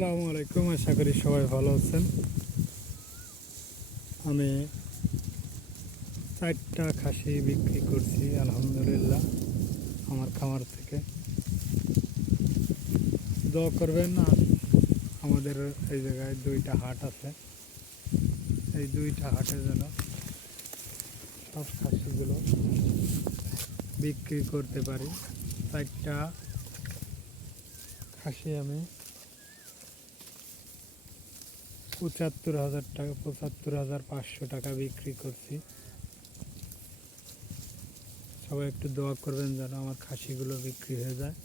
আসসালামু আলাইকুম, আশা করি সবাই ভালো আছেন। আমি 4টা খাসি বিক্রি করছি আলহামদুলিল্লাহ আমার খামার থেকে। দোয়া করবেন। আর আমাদের এই জায়গায় 2টা হাট আছে, এই 2টা হাটে যেন সব খাসিগুলো বিক্রি করতে পারি। 4টা খাসি আমি 75,000 টাকা, 75,500 টাকা বিক্রি করছি। সবাই একটু দোয়া করবেন যেন আমার খাসিগুলো বিক্রি হয়ে যায়।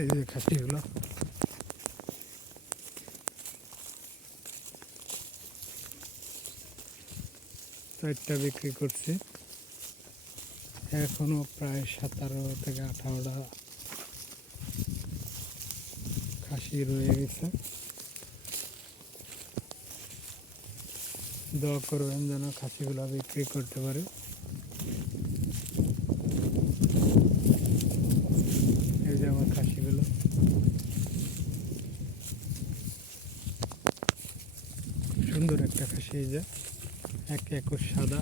এই যে খাসিগুলো চারটা বিক্রি করছি, এখনো প্রায় 17 থেকে 18টা খাসি রয়ে গেছে। দোয়া করবেন যেন খাসিগুলো বিক্রি করতে পারে। এই যে আমার খাসিগুলো, সুন্দর একটা খাসি, এই যে এক একুশ সাদা।